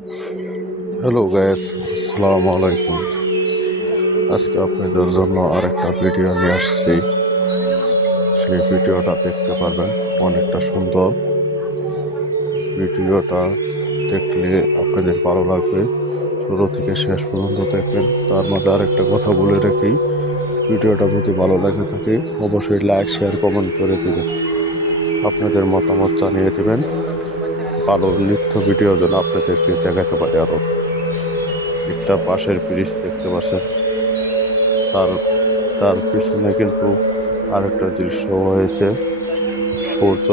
Hello guys, আসসালামু আলাইকুম। আজকে আপনাদের জন্য আরেকটা ভিডিও নিয়ে আসছি। সেই ভিডিওটা দেখতে পারবেন, অনেকটা সুন্দর। ভিডিওটা দেখলে আপনাদের ভালো লাগবে। শুরু থেকে শেষ পর্যন্ত দেখবেন। তার মাঝে আরেকটা কথা বলে রাখি, ভিডিওটা যদি ভালো লাগে থাকে অবশ্যই লাইক, শেয়ার, কমেন্ট করে দেবেন। আপনাদের মতামত জানিয়ে দেবেন। ভালো নিত্য ভিডিও যেন আপনাদেরকে দেখাতে পারে। আরও একটা পাশের ব্রিজ দেখতে পাচ্ছেন, তার তার পিছনে কিন্তু আরেকটা দৃশ্য হয়েছে। সূর্য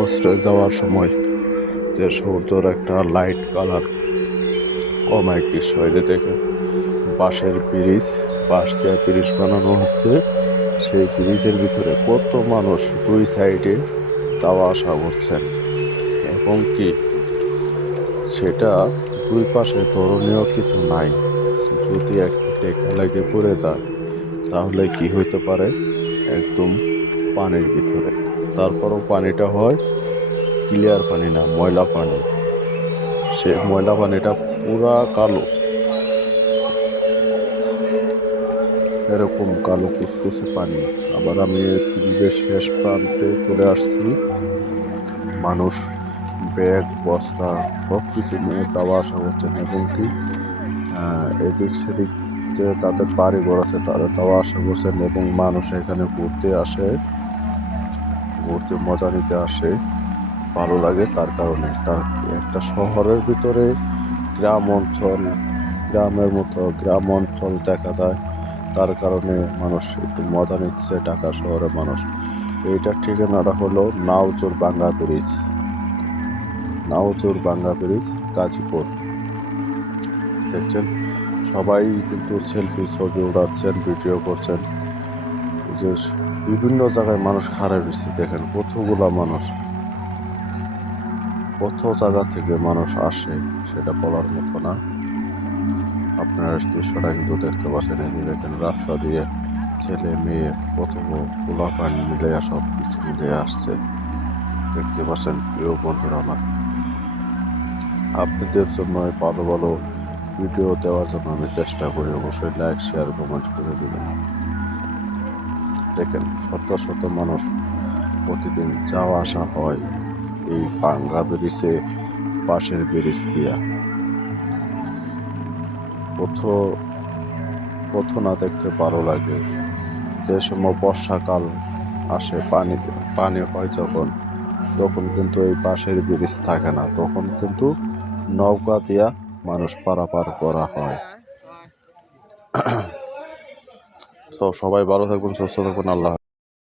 অস্তে যাওয়ার সময় যে সূর্যর একটা লাইট কালার কমায় দৃশ্য, এটা দেখে বাঁশের ব্রিজ, বাঁশ দিয়ে ব্রিজ বানানো হচ্ছে। সেই ব্রিজের ভিতরে কত মানুষ দুই সাইডে যাওয়া আসা করছেন, এবং কি সেটা দুই পাশে ধরনীয় কিছু নাই। যদি একটু টেকা লেগে পড়ে যায় তাহলে কি হইতে পারে, একদম পানির ভিতরে। তারপরও পানিটা হয় ক্লিয়ার পানি না, ময়লা পানি। সে ময়লা পানিটা পুরা কালো, এরকম কালো কুচকুচে পানি। আবার আমি ব্রিজের শেষ প্রান্তে চলে আসছি। মানুষ ব্যাগ বস্তা সব কিছু নিয়ে যাওয়া আসা করছেন, এবং কি এদিক সেদিক যে তাদের বাড়ি ঘর আছে তারা যাওয়া আসা করছেন, এবং মানুষ এখানে ঘুরতে আসে, ঘুরতে মজা নিতে আসে, ভালো লাগে। তার কারণে তার একটা শহরের ভিতরে গ্রাম অঞ্চল, গ্রামের মতো গ্রাম অঞ্চল দেখা যায়। তার কারণে মানুষ একটু মজা নিচ্ছে, ঢাকা শহরের মানুষ। এইটার ঠিকানাটা হলো নাওচুর বাঙ্গা ব্রিজ, নাওচুর বাঙ্গা ব্রিজ, গাজীপুর। দেখছেন সবাই কিন্তু সেলফি ছবি উড়াচ্ছেন, ভিডিও করছেন। যে বিভিন্ন জায়গায় মানুষ খাড়া রয়েছে, দেখেন কতগুলা মানুষ, কত জায়গা থেকে মানুষ আসে সেটা বলার মতো না। আপনারা দৃশ্যটা কিন্তু দেখতে পাচ্ছেন। এই যে দেখেন রাস্তা দিয়ে ছেলে মেয়ে কত পোলাপান মিলে সব কিছু মিলে আসছে, দেখতে পাচ্ছেন। প্রিয় বন্ধুরা আমার, আপনাদের জন্য ভালো ভালো ভিডিও দেওয়ার জন্য আমি চেষ্টা করি। অবশ্যই লাইক, শেয়ার, কমেন্ট করে দেবেন। দেখেন শত শত মানুষ প্রতিদিন যাওয়া আসা হয় এই ভাঙ্গা ব্রিজে, পাশের ব্রিজ দিয়া। পথ না দেখতে ভালো লাগে। যে সময় বর্ষাকাল আসে, পানি হয় যখন, তখন কিন্তু এই পাশের ব্রিজ থাকে না, তখন কিন্তু নৌকা দিয়া মানুষ পারাপার করা হয়। তো সবাই ভালো থাকবেন, সুস্থ থাকবেন। আল্লাহ।